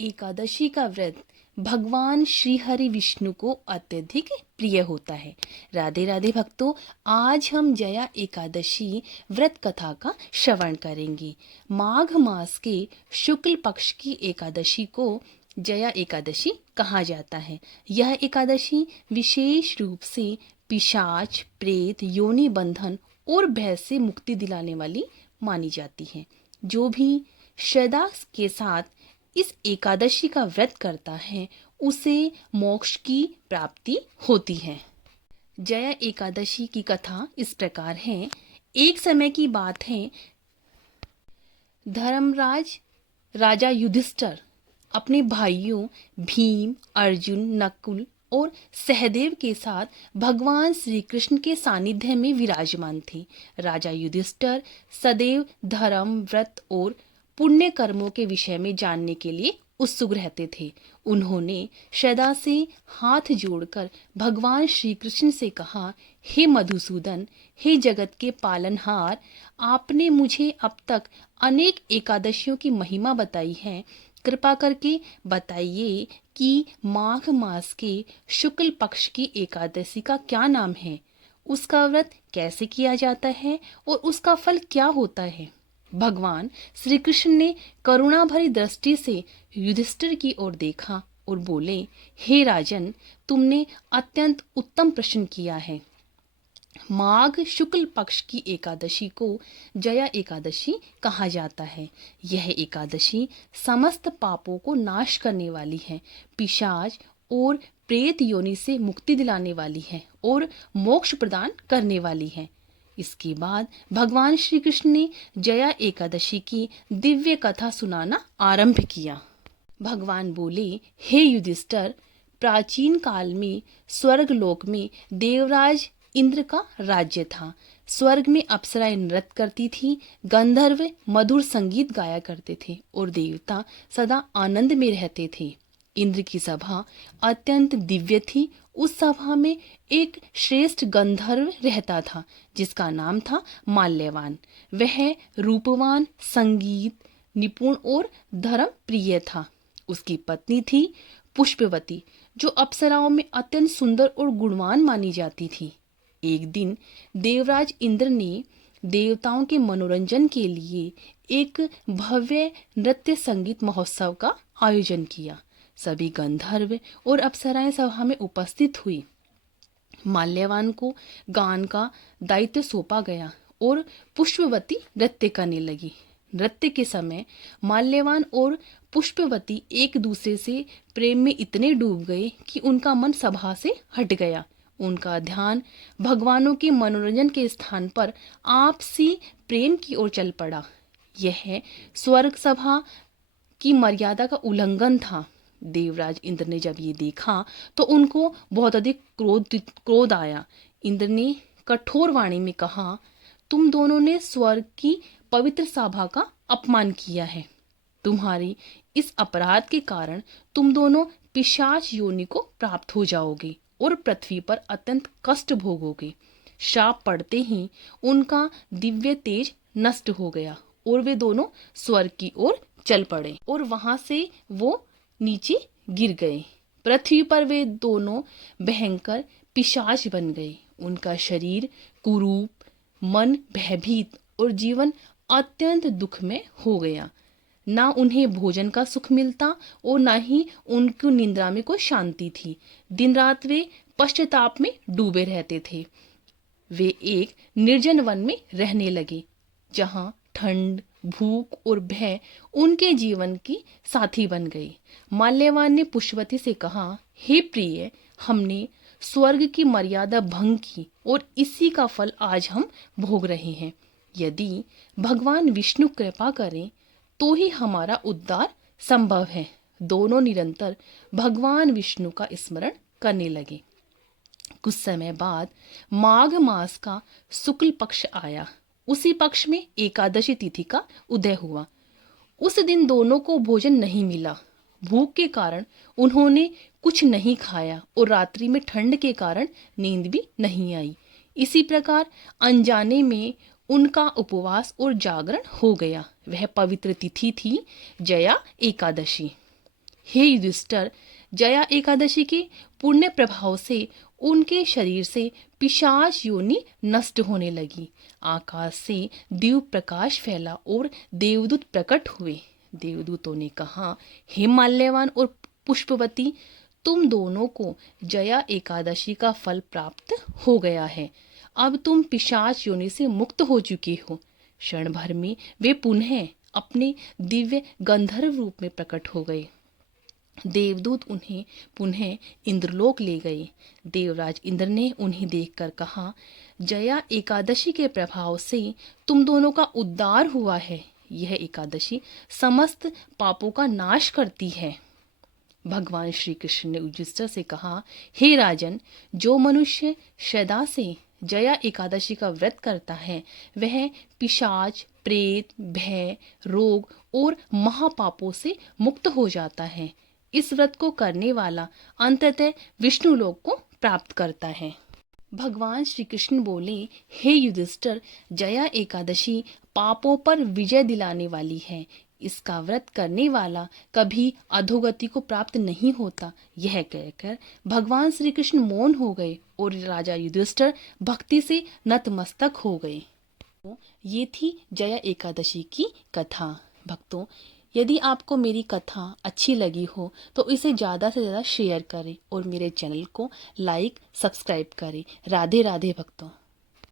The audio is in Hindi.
एकादशी का व्रत भगवान श्री हरि विष्णु को अत्यधिक प्रिय होता है। राधे राधे भक्तों, आज हम जया एकादशी व्रत कथा का श्रवण करेंगे। माघ मास के शुक्ल पक्ष की एकादशी को जया एकादशी कहा जाता है। यह एकादशी विशेष रूप से पिशाच, प्रेत, योनि बंधन और भय से मुक्ति दिलाने वाली मानी जाती है। जो भी श्रद्धा के साथ इस एकादशी का व्रत करता है उसे मोक्ष की प्राप्ति होती है। जया एकादशी की कथा इस प्रकार है। एक समय की बात है, धर्मराज राजा युधिष्ठिर अपने भाइयों भीम, अर्जुन, नकुल और सहदेव के साथ भगवान श्री कृष्ण के सानिध्य में विराजमान थे। राजा युधिष्ठिर सदैव धर्म, व्रत और पुण्य कर्मों के विषय में जानने के लिए उत्सुक रहते थे। उन्होंने श्रद्धा से हाथ जोड़कर भगवान श्री कृष्ण से कहा, हे मधुसूदन, हे जगत के पालनहार, आपने मुझे अब तक अनेक एकादशियों की महिमा बताई है। कृपा करके बताइए कि माघ मास के शुक्ल पक्ष की एकादशी का क्या नाम है, उसका व्रत कैसे किया जाता है और उसका फल क्या होता है। भगवान श्री कृष्ण ने करुणा भरी दृष्टि से युधिष्ठिर की ओर देखा और बोले, हे राजन, तुमने अत्यंत उत्तम प्रश्न किया है। माघ शुक्ल पक्ष की एकादशी को जया एकादशी कहा जाता है। यह एकादशी समस्त पापों को नाश करने वाली है, पिशाच और प्रेत योनि से मुक्ति दिलाने वाली है और मोक्ष प्रदान करने वाली है। इसके बाद भगवान श्री कृष्ण ने जया एकादशी की दिव्य कथा सुनाना आरंभ किया। भगवान बोले, हे युधिष्ठिर, प्राचीन काल में स्वर्ग लोक में देवराज इंद्र का राज्य था। स्वर्ग में अप्सराएं नृत्य करती थी, गंधर्व मधुर संगीत गाया करते थे और देवता सदा आनंद में रहते थे। इंद्र की सभा अत्यंत दिव्य थी। उस सभा में एक श्रेष्ठ गंधर्व रहता था जिसका नाम था माल्यवान। वह रूपवान, संगीत निपुण और धर्म प्रिय था। उसकी पत्नी थी पुष्पवती, जो अप्सराओं में अत्यंत सुंदर और गुणवान मानी जाती थी। एक दिन देवराज इंद्र ने देवताओं के मनोरंजन के लिए एक भव्य नृत्य संगीत महोत्सव का आयोजन किया। सभी गंधर्व और अप्सराएं सभा में उपस्थित हुई। माल्यवान को गान का दायित्व सौंपा गया और पुष्पवती नृत्य करने लगी। नृत्य के समय माल्यवान और पुष्पवती एक दूसरे से प्रेम में इतने डूब गए कि उनका मन सभा से हट गया। उनका ध्यान भगवानों के मनोरंजन के स्थान पर आपसी प्रेम की ओर चल पड़ा। यह स्वर्ग सभा की मर्यादा का उल्लंघन था। देवराज इंद्र ने जब ये देखा तो उनको बहुत अधिक क्रोध आया। इंद्र ने कठोर वाणी में कहा, तुम दोनों ने स्वर्ग की पवित्र सभा का अपमान किया है। तुम्हारी इस अपराध के कारण तुम दोनों पिशाच योनि को प्राप्त हो जाओगे और पृथ्वी पर अत्यंत कष्ट भोगोगे। श्राप पड़ते ही उनका दिव्य तेज नष्ट हो गया और वे दोनों स्वर्ग की ओर चल पड़े और वहां से वो नीचे गिर गए। पृथ्वी पर वे दोनों भयंकर पिशाच बन गए। उनका शरीर कुरूप, मन भयभीत और जीवन अत्यंत दुख में हो गया। ना उन्हें भोजन का सुख मिलता और ना ही उनकी निद्रा में कोई शांति थी। दिन रात वे पश्चाताप में डूबे रहते थे। वे एक निर्जन वन में रहने लगे, जहां ठंड, भूख और भय उनके जीवन की साथी बन गई। माल्यवान ने पुष्पवती से कहा, हे प्रिय, हमने स्वर्ग की मर्यादा भंग की और इसी का फल आज हम भोग रहे हैं। यदि भगवान विष्णु कृपा करें तो ही हमारा उद्धार संभव है। दोनों निरंतर भगवान विष्णु का स्मरण करने लगे। कुछ समय बाद माघ मास का शुक्ल पक्ष आया। उसी पक्ष में एकादशी तिथि का उदय हुआ। उस दिन दोनों को भोजन नहीं मिला। भूख के कारण उन्होंने कुछ नहीं खाया और रात्रि में ठंड के कारण नींद भी नहीं आई। इसी प्रकार अनजाने में उनका उपवास और जागरण हो गया। वह पवित्र तिथि थी जया एकादशी। हे युधिष्ठिर, जया एकादशी के पुण्य प्रभाव से उनके शरीर से पिशाच योनि नष्ट होने लगी। आकाश से दिव्य प्रकाश फैला और देवदूत प्रकट हुए। देवदूतों ने कहा, हे माल्यवान और पुष्पवती, तुम दोनों को जया एकादशी का फल प्राप्त हो गया है। अब तुम पिशाच योनि से मुक्त हो चुके हो। क्षण भर में वे पुनः अपने दिव्य गंधर्व रूप में प्रकट हो गए। देवदूत उन्हें पुनः इंद्रलोक ले गए। देवराज इंद्र ने उन्हें देखकर कहा, जया एकादशी के प्रभाव से तुम दोनों का उद्धार हुआ है। यह एकादशी समस्त पापों का नाश करती है। भगवान श्री कृष्ण ने युधिष्ठिर से कहा, हे राजन, जो मनुष्य श्रद्धा से जया एकादशी का व्रत करता है वह पिशाच, प्रेत, भय, रोग और महापापों से मुक्त हो जाता है। इस व्रत को करने वाला अंततः विष्णु लोक को प्राप्त करता है। भगवान श्री कृष्ण बोले, हे युधिष्ठिर, जया एकादशी पापों पर विजय दिलाने वाली है। इसका व्रत करने वाला कभी अधोगति को प्राप्त नहीं होता। यह कहकर भगवान श्री कृष्ण मौन हो गए और राजा युधिष्ठिर भक्ति से नतमस्तक हो गए। तो ये थी जया एकादशी की कथा। भक्तों, यदि आपको मेरी कथा अच्छी लगी हो तो इसे ज़्यादा से ज़्यादा शेयर करें और मेरे चैनल को लाइक, सब्सक्राइब करें। राधे राधे भक्तों।